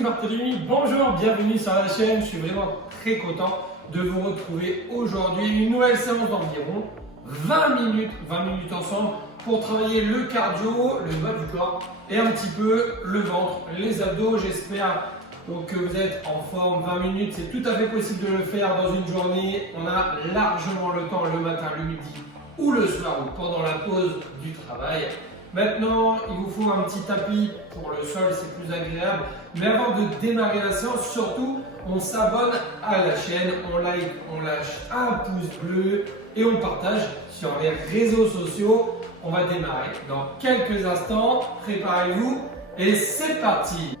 Dimitri Barthélémy, bonjour, bienvenue sur la chaîne. Je suis vraiment très content de vous retrouver aujourd'hui. Une nouvelle séance d'environ 20 minutes ensemble pour travailler le cardio, le bas du corps et un petit peu le ventre, les abdos. J'espère donc que vous êtes en forme. 20 minutes, c'est tout à fait possible de le faire dans une journée. On a largement le temps le matin, le midi ou le soir ou pendant la pause du travail. Maintenant, il vous faut un petit tapis pour le sol, c'est plus agréable. Mais avant de démarrer la séance, surtout, on s'abonne à la chaîne, on like, on lâche un pouce bleu et on partage sur les réseaux sociaux. On va démarrer dans quelques instants. Préparez-vous et c'est parti.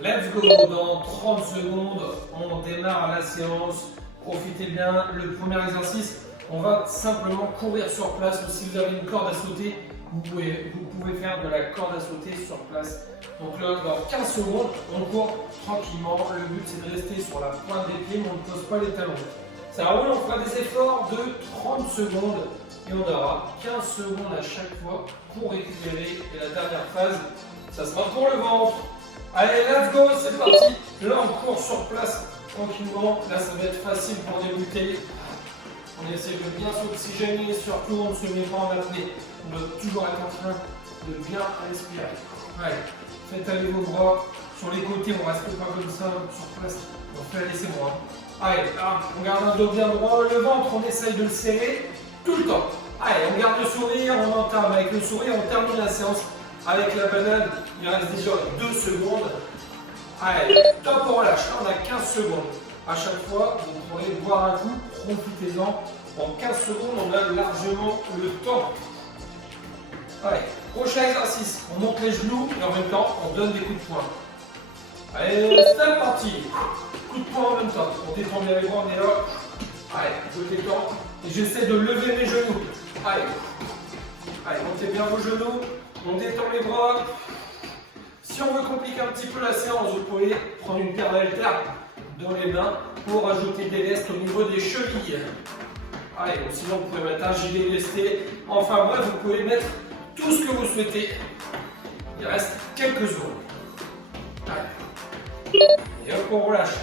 Let's go. Dans 30 secondes, on démarre la séance. Profitez bien. Le premier exercice, on va simplement courir sur place. Ou si vous avez une corde à sauter, vous pouvez faire de la corde à sauter sur place. Donc là, dans 15 secondes, on court tranquillement. Le but, c'est de rester sur la pointe des pieds, mais on ne pose pas les talons. Ça roule, on fera des efforts de 30 secondes et on aura 15 secondes à chaque fois pour récupérer. Et la dernière phase, ça sera pour le ventre. Allez, let's go, c'est parti. Là, on court sur place tranquillement. Là, ça va être facile pour débuter. On essaie de bien s'oxygéner, surtout on ne se met pas en apnée. On doit toujours être en train de bien respirer. Allez, faites aller vos bras sur les côtés, on ne reste pas comme ça sur place. On fait aller ses bras. Allez, on garde un dos bien droit. Le ventre, on essaye de le serrer tout le temps. Allez, on garde le sourire, on entame avec le sourire, on termine la séance avec la banane. Il reste déjà 2 secondes. Allez, top, on relâche. On a 15 secondes. À chaque fois, vous pourrez boire un coup, profitez-en. En 15 secondes, on a largement le temps. Allez, prochain exercice. On monte les genoux et en même temps, on donne des coups de poing. Allez, c'est parti. Coup de poing en même temps. On détend bien les bras, on est là. Allez, je détends. Et j'essaie de lever mes genoux. Allez. Allez, montez bien vos genoux. On détend les bras. Si on veut compliquer un petit peu la séance, vous pouvez prendre une paire d'haltères dans les mains pour ajouter des lestes au niveau des chevilles. Allez, donc sinon vous pouvez mettre un gilet lesté. Enfin bref, vous pouvez mettre tout ce que vous souhaitez. Il reste quelques secondes. Allez. Et hop, on relâche.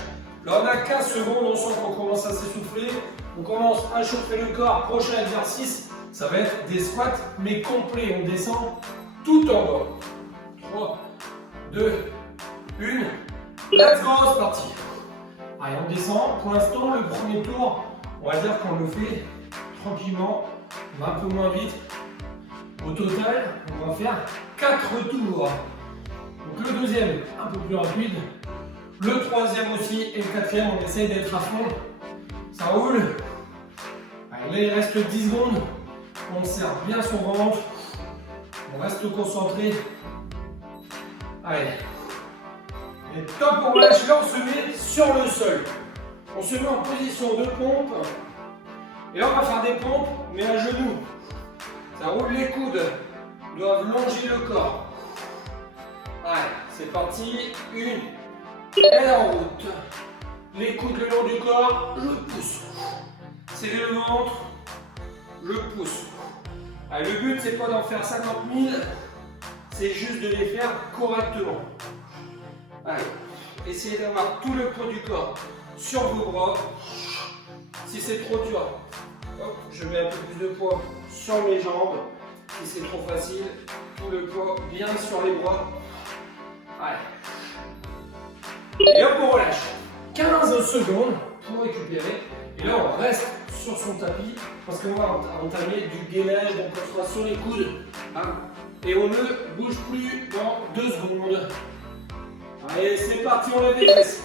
Là, on a 15 secondes, on sent qu'on commence à s'essouffler. On commence à chauffer le corps. Prochain exercice, ça va être des squats, mais complets. On descend tout en bas. 3, 2, 1. Let's go, c'est parti. Allez, on descend. Pour l'instant, le premier tour, on va dire qu'on le fait tranquillement, un peu moins vite. Au total, on va faire 4 tours. Donc le deuxième, un peu plus rapide. Le troisième aussi et le quatrième, on essaye d'être à fond. Ça roule. Allez, là, il reste 10 secondes. On serre bien son ventre. On reste concentré. Allez. Et top, on lâche. Là, on se met sur le sol. On se met en position de pompe. Et là, on va faire des pompes, mais à genoux. Ça roule, les coudes doivent longer le corps. Allez, c'est parti. 1. Et en route. Les coudes le long du corps, je pousse. Serrez le ventre, je pousse. Allez, le but, c'est pas d'en faire 50 000, c'est juste de les faire correctement. Allez, essayez d'avoir tout le poids du corps sur vos bras. Si c'est trop dur, hop, je mets un peu plus de poids sur mes jambes. Si c'est trop facile, tout le poids bien sur les bras. Allez. Et hop, on relâche. 15 secondes pour récupérer. Et là, on reste sur son tapis parce qu'on va entamer du gainage. Donc, on sera sur les coudes. Et on ne bouge plus dans 2 secondes. Allez, c'est parti, on lève les fesses.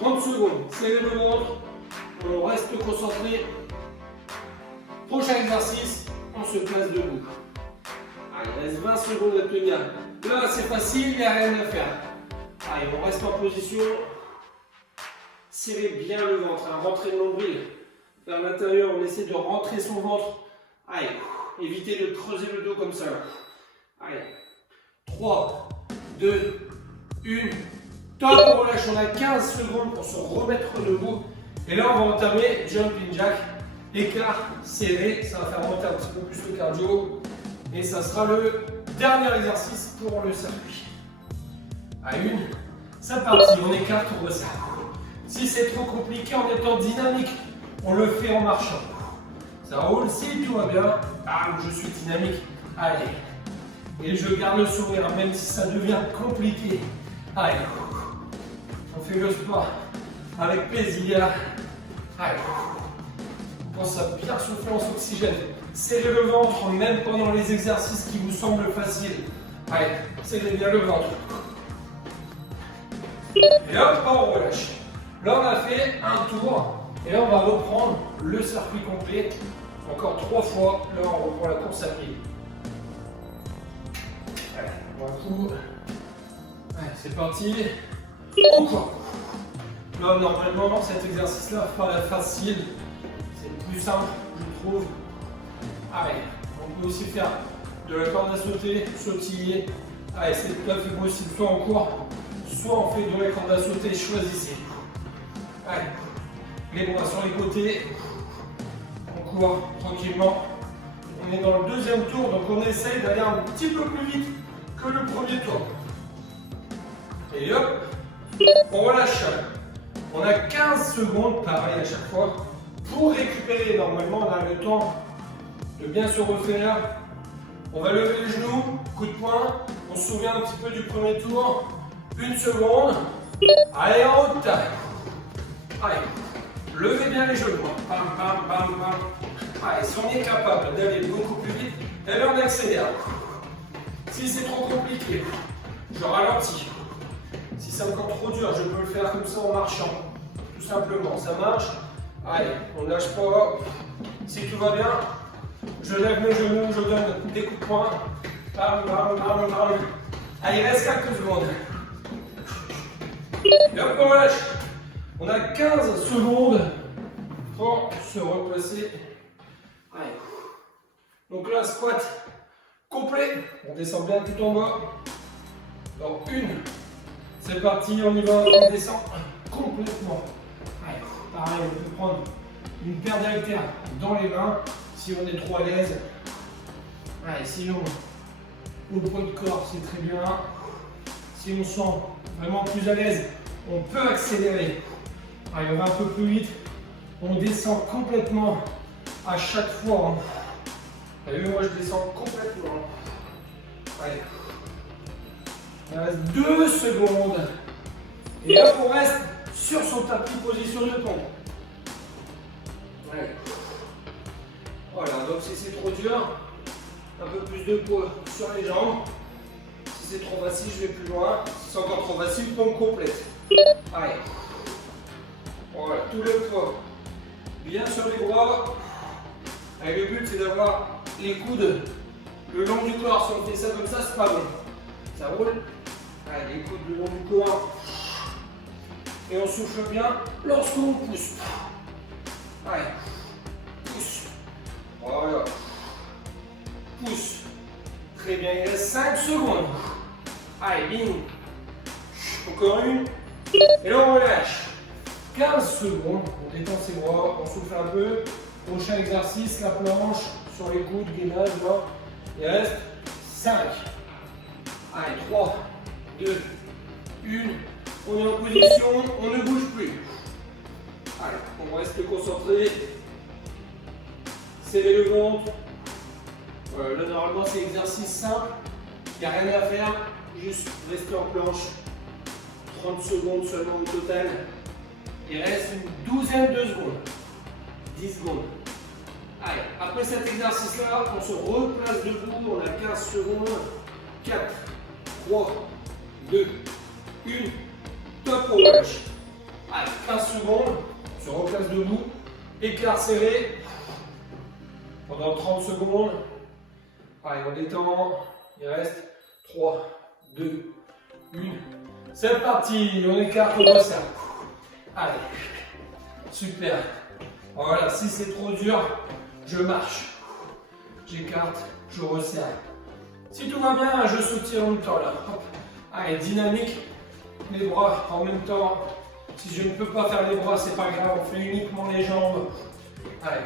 30 secondes. Serrez le ventre. On reste concentré. Prochain exercice, on se place debout. Allez, il reste 20 secondes à tenir. Là, c'est facile, il n'y a rien à faire. Allez, on reste en position. Serrez bien le ventre, rentrez le nombril vers l'intérieur. On essaie de rentrer son ventre. Allez, évitez de creuser le dos comme ça. Allez, 3, 2, 1. Top, on relâche. On a 15 secondes pour se remettre debout. Et là, on va entamer jumping jack. Écart serré, ça va faire monter un petit peu plus le cardio. Et ça sera le dernier exercice pour le circuit. À 1, C'est parti, on écarte, on resserre. Si c'est trop compliqué en étant dynamique, on le fait en marchant. Ça roule, si tout va bien, bam, je suis dynamique. Allez. Et je garde le sourire, même si ça devient compliqué. Allez. On fait le sport avec plaisir. Allez. On pense à bien souffler en oxygène. Serrez le ventre, même pendant les exercices qui vous semblent faciles. Allez, serrez bien le ventre. Et hop, on relâche. Là, on a fait un tour. Et là, on va reprendre le circuit complet. Encore 3 fois. Là, on reprend la course à pied. Allez, un coup. Allez, c'est parti. Encore. Là, normalement, cet exercice-là paraît facile. C'est le plus simple, je trouve. Allez, on peut aussi faire de la corde à sauter, sautiller. Allez, c'est tout à fait possible, soit en cours, soit on fait de la corde à sauter, choisissez. Allez, les bras sur les côtés, on court tranquillement. On est dans le deuxième tour, donc on essaye d'aller un petit peu plus vite que le premier tour. Et hop, on relâche. On a 15 secondes, pareil à chaque fois, pour récupérer. Normalement, on a le temps de bien se refaire. On va lever les genoux, coup de poing. On se souvient un petit peu du premier tour. 1 seconde. Allez, en haute. Allez, levez bien les genoux. Bam, bam, bam, bam. Allez, si on est capable d'aller beaucoup plus vite, eh bien on accélère. Si c'est trop compliqué, je ralentis. Si c'est encore trop dur, je peux le faire comme ça en marchant. Tout simplement, ça marche. Allez, on ne lâche pas. Si tout va bien, je lève mes genoux, je donne des coups de poing. Bam, bam, bam, bam. Allez, il reste quelques secondes. Et hop, on relâche. On a 15 secondes pour se replacer. Allez. Donc là, squat complet. On descend bien tout en bas. Donc 1. C'est parti, on y va, on descend complètement. Allez, pareil, on peut prendre une paire d'haltères dans les mains si on est trop à l'aise. Allez, sinon, au poids de corps, c'est très bien. Si on se sent vraiment plus à l'aise, on peut accélérer. Allez, on va un peu plus vite. On descend complètement à chaque fois. Vous voyez, moi je descends complètement. Allez. Il reste 2 secondes. Et hop, on reste sur son tapis, position de pompe. Allez. Voilà, donc si c'est trop dur, un peu plus de poids sur les jambes. Si c'est trop facile, je vais plus loin. Si c'est encore trop facile, pompe complète. Allez. Voilà, tout le poids bien sur les bras. Et le but, c'est d'avoir les coudes le long du corps. Si on fait ça comme ça, c'est pas bon. Ça roule. Allez, les coudes le long du corps. Et on souffle bien lorsqu'on pousse. Allez, pousse. Voilà. Pousse. Très bien, il reste 5 secondes. Allez, bing. Encore une. Et là, on relâche. 15 secondes. On détend ses bras, on souffle un peu. Prochain exercice, la planche sur les coudes, gainage, là. Il reste 5. Allez, 3, 2, 1. On est en position, on ne bouge plus. Allez, on reste concentré. Serrez le ventre. Là, normalement, c'est exercice simple. Il n'y a rien à faire. Juste rester en planche. 30 secondes seulement au total. Il reste une douzaine de secondes. 10 secondes. Allez, après cet exercice-là, on se replace debout. On a 15 secondes. 4, 3, 2, 1. Top, on relâche. Allez, 15 secondes. On se replace debout. Écart serré. Pendant 30 secondes. Allez, on détend. Il reste 3, 2, 1. C'est parti. On écarte, on resserre. Allez. Super. Voilà, si c'est trop dur, je marche. J'écarte, je resserre. Si tout va bien, je soutire en même temps là. Hop. Allez, dynamique. Les bras en même temps. Si je ne peux pas faire les bras, c'est pas grave, on fait uniquement les jambes. Allez.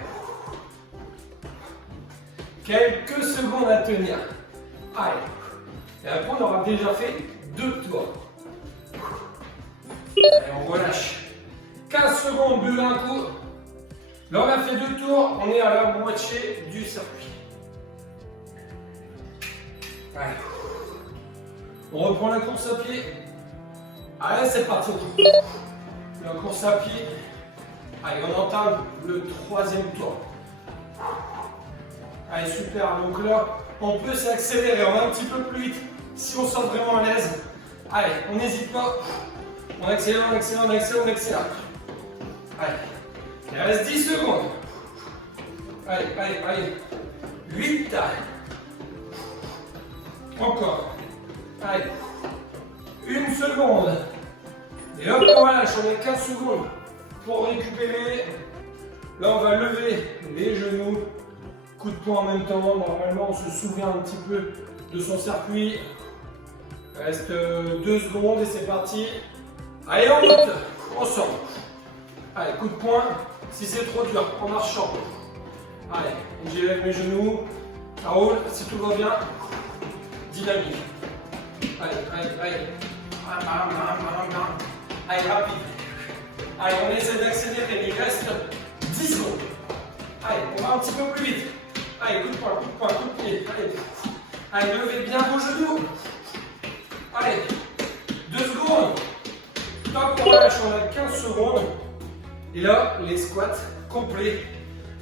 Quelques secondes à tenir. Allez. Et après, on aura déjà fait 2 tours. Allez, on relâche. 15 secondes, buvez un coup. Là, on a fait 2 tours, on est à la moitié du circuit. Allez. On reprend la course à pied. Allez, c'est parti. La course à pied. Allez, on entame le 3e tour. Allez, super. Donc là, on peut s'accélérer. On va un petit peu plus vite si on sent vraiment à l'aise. Allez, on n'hésite pas. On accélère, on accélère, on accélère, on accélère. Allez, il reste 10 secondes. Allez, allez, allez. 8. Encore. Allez. 1 seconde. Et hop, on relâche. On est 15 secondes pour récupérer. Là, on va lever les genoux. Coup de poing en même temps. Normalement, on se souvient un petit peu de son circuit. Il reste 2 secondes et c'est parti. Allez, on monte. On sort. Allez, coup de poing. Si c'est trop dur, en marchant. Allez, j'élève mes genoux. Ça roule. Si tout va bien, dynamique. Allez, allez, allez. Allez, rapide. Allez, on essaie d'accélérer. Il reste 10 secondes. Allez, on va un petit peu plus vite. Allez, coup de poing, coup de pied. Allez, allez, levez bien vos genoux. Allez, 2 secondes. Top, on relâche, on a 15 secondes. Et là, les squats complets.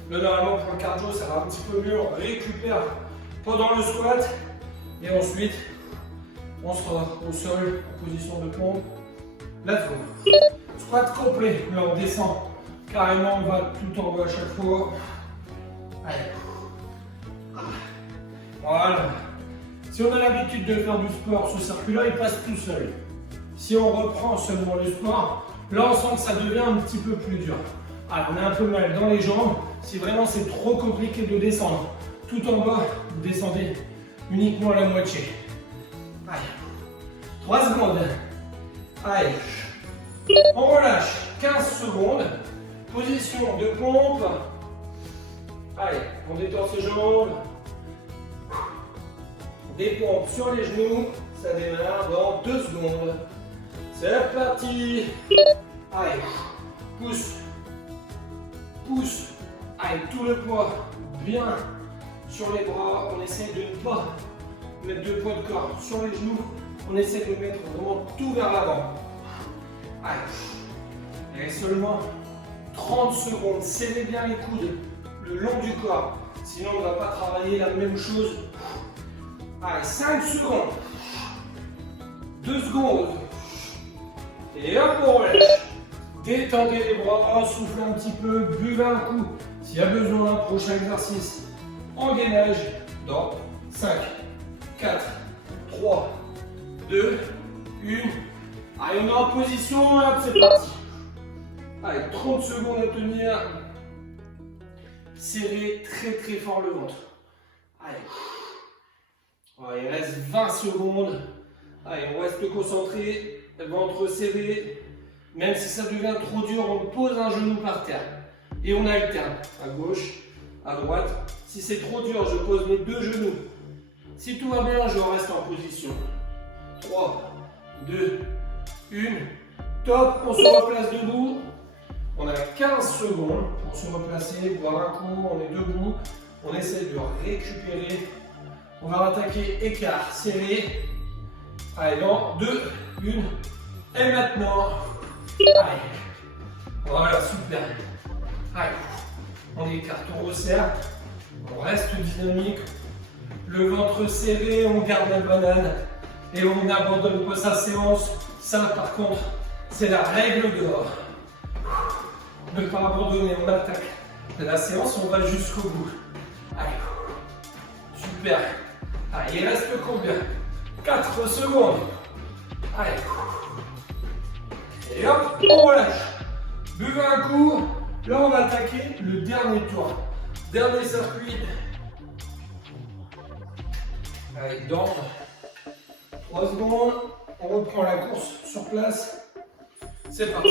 Là, normalement, pour le cardio, ça va un petit peu mieux. On récupère pendant le squat. Et ensuite, on sera au sol, en position de pompe. Let's go. Squat complet. Là, on descend carrément, on va tout en bas à chaque fois. Allez. Voilà. Si on a l'habitude de faire du sport, ce circuit-là, il passe tout seul. Si on reprend seulement le sport, là, on sent que ça devient un petit peu plus dur. Alors, on a un peu mal dans les jambes. Si vraiment c'est trop compliqué de descendre tout en bas, vous descendez uniquement à la moitié. Allez. 3 secondes. Allez. On relâche. 15 secondes. Position de pompe. Allez, on détend ses jambes. Des pompes sur les genoux. Ça démarre dans 2 secondes. C'est parti. Allez. Pousse. Pousse. Allez, tout le poids bien sur les bras. On essaie de ne pas mettre de poids de corps sur les genoux. On essaie de mettre vraiment tout vers l'avant. Allez. Et seulement 30 secondes. Serrez bien les coudes le long du corps. Sinon, on ne va pas travailler la même chose. Allez, 5 secondes. 2 secondes. Et hop, on relâche. Détendez les bras, soufflez un petit peu, buvez un coup. S'il y a besoin, prochain exercice en gainage dans 5, 4, 3, 2, 1. Allez, on est en position, hop, c'est parti. Allez, 30 secondes à tenir. Serrez très très fort le ventre. Allez. Allez, il reste 20 secondes. Allez, on reste concentré, ventre serré. Même si ça devient trop dur, on pose un genou par terre. Et on alterne à gauche, à droite. Si c'est trop dur, je pose mes 2 genoux. Si tout va bien, je reste en position. 3, 2, 1. Top, on se replace debout. On a 15 secondes pour se replacer, boire un coup, on est debout. On essaie de récupérer. On va attaquer écart serré. Allez, dans 2, 1. Et maintenant, allez. Voilà, super. Allez, on écarte, on resserre. On reste dynamique. Le ventre serré, on garde la banane. Et on n'abandonne pas sa séance. Ça, par contre, c'est la règle d'or. Ne pas abandonner, on attaque la séance, on va jusqu'au bout. Allez, super. Allez, il reste combien? 4 secondes. Allez. Et hop, on relâche. Buvez un coup. Là, on va attaquer le dernier tour. Dernier circuit. Allez, dans 3 secondes. On reprend la course sur place. C'est parti.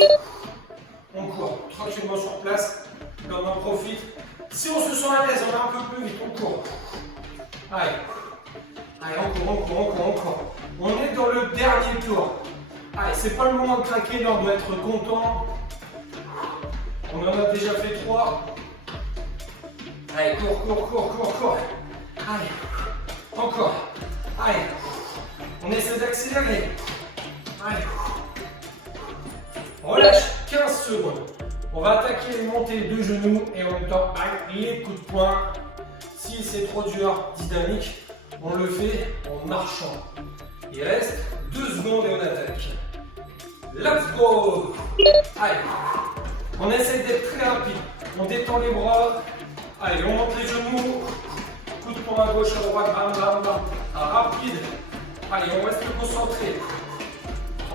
On court tranquillement sur place. Là, on en profite. Si on se sent à l'aise, on va un peu plus vite. On court. Allez. Allez, on court. On est dans le dernier tour. Allez, c'est pas le moment de craquer, là on doit être content. On en a déjà fait 3. Allez, cours. Allez, encore. Allez, on essaie d'accélérer. Allez. Relâche 15 secondes. On va attaquer les montées de genoux et en même temps les coups de poing. Si c'est trop dur, dynamique, on le fait en marchant. Il reste 2 secondes et on attaque. Let's go! Allez, on essaie d'être très rapide. On détend les bras. Allez, on monte les genoux. Coup de poing à gauche, à droite, bam. Rapide. Allez, on reste concentré.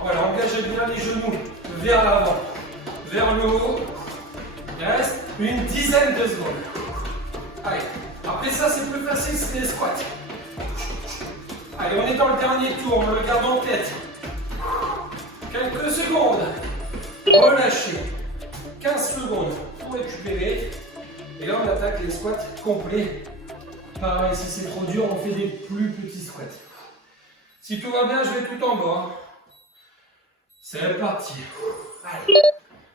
Voilà, engagez bien les genoux vers l'avant, vers le haut. Il reste une dizaine de secondes. Allez, après ça, c'est plus facile, c'est les squats. Allez, on est dans le dernier tour, on le garde en tête. Quelques secondes. Relâchez. 15 secondes pour récupérer. Et là, on attaque les squats complets. Pareil, si c'est trop dur, on fait des plus petits squats. Si tout va bien, je vais tout en bas. C'est parti. Allez.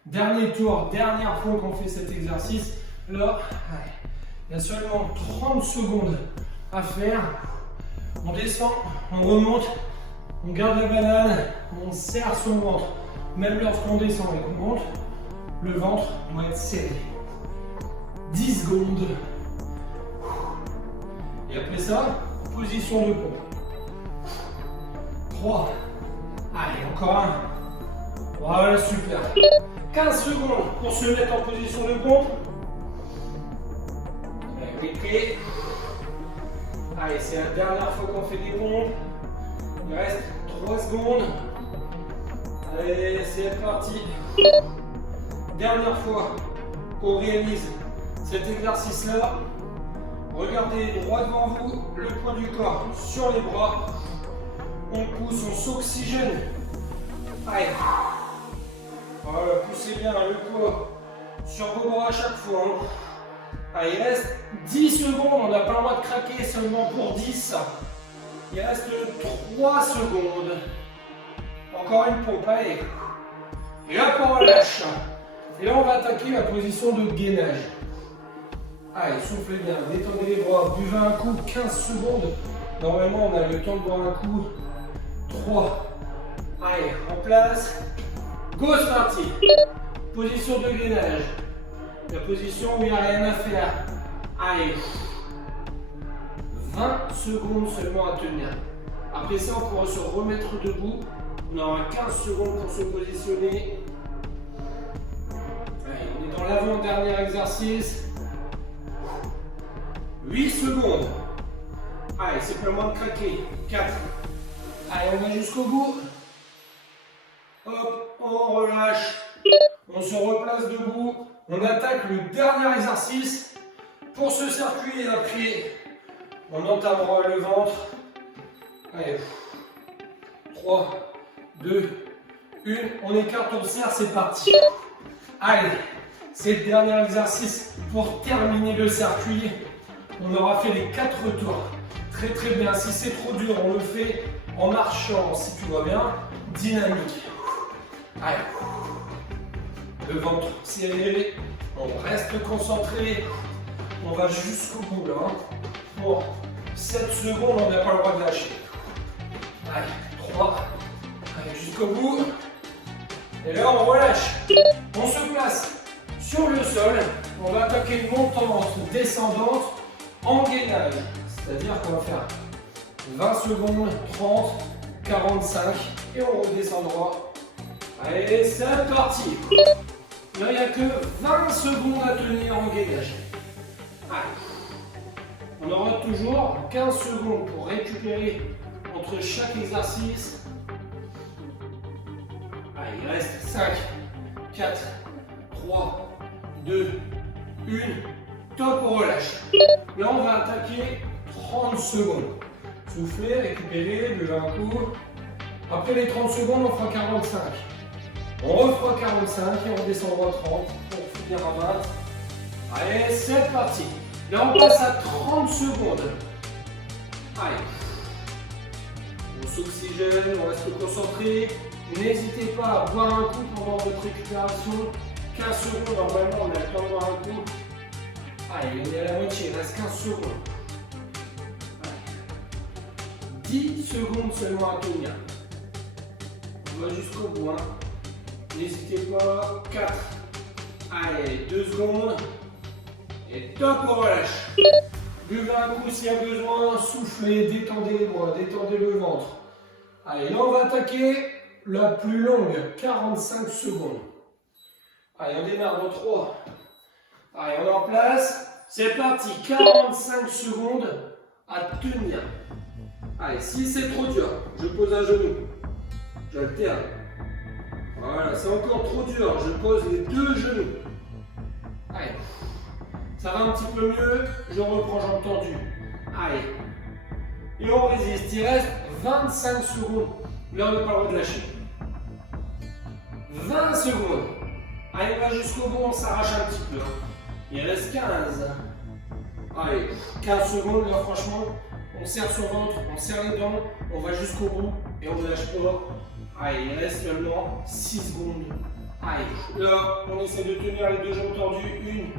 Dernier tour, dernière fois qu'on fait cet exercice. Là, allez. Il y a seulement 30 secondes à faire. On descend, on remonte, on garde la banane, on serre son ventre. Même lorsqu'on descend et qu'on monte, le ventre doit être serré. 10 secondes. Et après ça, position de pompe. 3. Allez, encore un. Voilà, super. 15 secondes pour se mettre en position de pompe. Allez, allez, c'est la dernière fois qu'on fait des pompes. Il reste 3 secondes. Allez, c'est parti. Dernière fois qu'on réalise cet exercice-là. Regardez droit devant vous, le poids du corps sur les bras. On pousse, on s'oxygène. Allez. Voilà, poussez bien le poids sur vos bras à chaque fois. Allez, il reste 10 secondes, on n'a pas le droit de craquer seulement pour 10. Il reste 3 secondes. Encore une pompe, allez. Et hop, on relâche. Et là, on va attaquer la position de gainage. Allez, soufflez bien, détendez les bras, buvez un coup, 15 secondes. Normalement, on a le temps de boire un coup. 3. Allez, en place. Go, c'est parti. Position de gainage. La position où il n'y a rien à faire. Allez. 20 secondes seulement à tenir. Après ça, on pourra se remettre debout. On aura 15 secondes pour se positionner. Allez, on est dans l'avant-dernier exercice. 8 secondes. Allez, c'est pas le moment de craquer. 4. Allez, on va jusqu'au bout. Hop, on relâche. On se replace debout. On attaque le dernier exercice. Pour ce circuit, après, on entamera le ventre. Allez. 3, 2, 1. On écarte, on serre, c'est parti. Allez, c'est le dernier exercice pour terminer le circuit. On aura fait les 4 tours. Très très bien. Si c'est trop dur, on le fait en marchant. Si tout va bien, dynamique. Allez. Le ventre serré. On reste concentré. On va jusqu'au bout là. Pour 7 secondes, on n'a pas le droit de lâcher. Allez, 3. Allez, jusqu'au bout. Et là, on relâche. On se place sur le sol. On va attaquer une montante, descendante. En gainage, c'est-à-dire qu'on va faire 20 secondes, 30, 45 et on redescendra. Allez, c'est parti. Là, il n'y a que 20 secondes à tenir en gainage. Allez. On aura toujours 15 secondes pour récupérer entre chaque exercice. Allez, il reste 5, 4, 3, 2, 1. Top, on relâche. Là, on va attaquer 30 secondes. Soufflez, récupérez, buvez un coup. Après les 30 secondes, on fera 45. On refera 45 et on descendra 30 pour finir à 20. Allez, c'est parti. Là, on passe à 30 secondes. Allez. On s'oxygène, on reste concentré. N'hésitez pas à boire un coup pendant votre récupération. 15 secondes, normalement on a le temps de boire un coup. Allez, on est à la moitié, il reste 15 secondes. 10 secondes seulement à tenir. On va jusqu'au bout. N'hésitez pas. 4. Allez, 2 secondes. Et top, on relâche. Buvez un coup s'il y a besoin. Soufflez, détendez les bras, détendez le ventre. Allez, là on va attaquer la plus longue, 45 secondes. Allez, on démarre dans 3. Allez, on est en place. C'est parti, 45 secondes à tenir. Allez, si c'est trop dur, je pose un genou. J'alterne. Voilà, c'est encore trop dur, je pose les 2 genoux. Allez, ça va un petit peu mieux, je reprends jambes tendues. Allez, et on résiste, il reste 25 secondes. Là, on n'a pas le droit de lâcher. 20 secondes. Allez, on va jusqu'au bout, on s'arrache un petit peu. Il reste 15. Allez, 15 secondes, là, franchement, on serre son ventre, on serre les dents, on va jusqu'au bout et on ne lâche pas. Allez, il reste seulement 6 secondes. Allez, là, on essaie de tenir les 2 jambes tendues.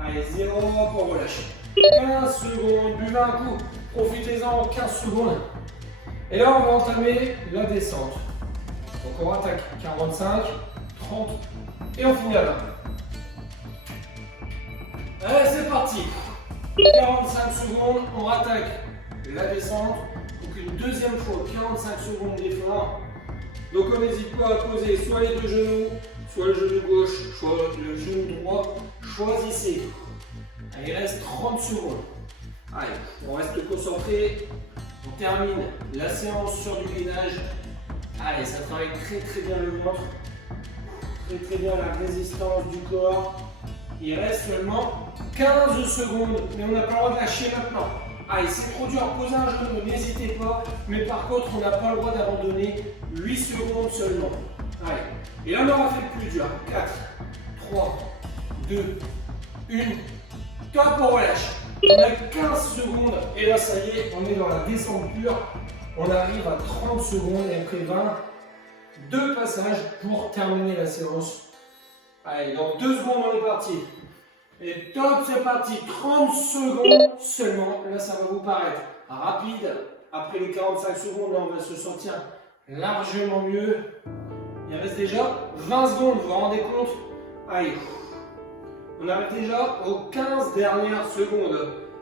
1. Allez, 0 pour relâcher. 15 secondes, buvez un coup. Profitez-en 15 secondes. Et là, on va entamer la descente. Donc, on attaque 45, 30 et on finit à 20. Allez, c'est parti. 45 secondes, on rattaque la descente. Donc, une deuxième fois, 45 secondes d'effort. Donc on n'hésite pas à poser soit les 2 genoux, soit le genou gauche, soit le genou droit. Choisissez. Allez, il reste 30 secondes. Allez, on reste concentré. On termine la séance sur du gainage. Allez, ça travaille très bien le ventre. Très bien la résistance du corps. Il reste seulement 15 secondes, mais on n'a pas le droit de lâcher maintenant. Allez, c'est trop dur, posez un genou, n'hésitez pas. Mais par contre, on n'a pas le droit d'abandonner. 8 secondes seulement. Allez, et là on aura fait le plus dur. 4, 3, 2, 1. Top, on relâche. On a 15 secondes et là ça y est, on est dans la descente pure. On arrive à 30 secondes et après 20. 2 passages pour terminer la séance. Allez, dans 2 secondes on est parti. Et top, c'est parti. 30 secondes seulement. Là ça va vous paraître rapide. Après les 45 secondes, là on va se sentir largement mieux. Il reste déjà 20 secondes, vous vous rendez compte? Allez, on arrive déjà aux 15 dernières secondes.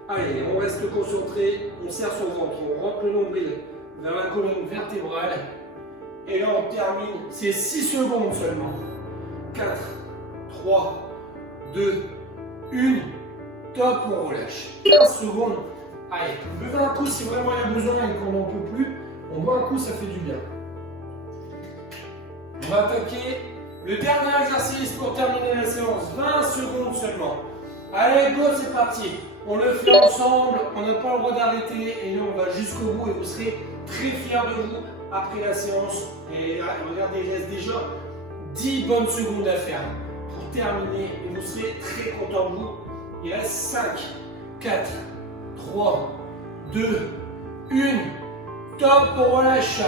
Allez, on reste concentré, on serre son ventre, on rentre le nombril vers la colonne vertébrale. Et là on termine, c'est 6 secondes seulement. 4, 3, 2, 1, top, on relâche. 15 secondes. Allez, buvez un coup si vraiment il y a besoin et qu'on n'en peut plus. On boit un coup, ça fait du bien. On va attaquer le dernier exercice pour terminer la séance. 20 secondes seulement. Allez, go, c'est parti. On le fait ensemble, on n'a pas le droit d'arrêter. Et là, on va jusqu'au bout et vous serez très fiers de vous après la séance. Et là, regardez, il reste déjà 10 bonnes secondes à faire pour terminer. Et vous serez très content de vous. Il reste 5, 4, 3, 2, 1. Top, on relâche.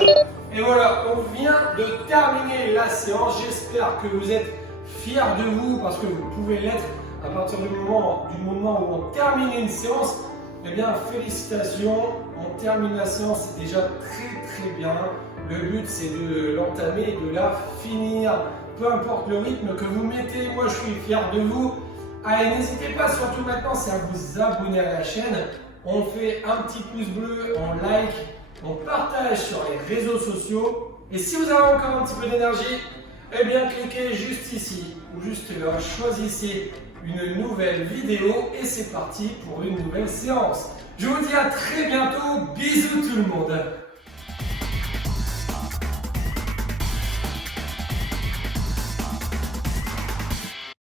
Et voilà, on vient de terminer la séance. J'espère que vous êtes fiers de vous parce que vous pouvez l'être à partir du moment où on termine une séance. Eh bien, félicitations, on termine la séance, c'est déjà très bien. Le but, c'est de l'entamer, de la finir. Peu importe le rythme que vous mettez, moi je suis fier de vous. Allez, n'hésitez pas, surtout maintenant, c'est à vous abonner à la chaîne. On fait un petit pouce bleu, on like, on partage sur les réseaux sociaux. Et si vous avez encore un petit peu d'énergie, eh bien cliquez juste ici ou juste là, choisissez une nouvelle vidéo et c'est parti pour une nouvelle séance. Je vous dis à très bientôt, bisous tout le monde.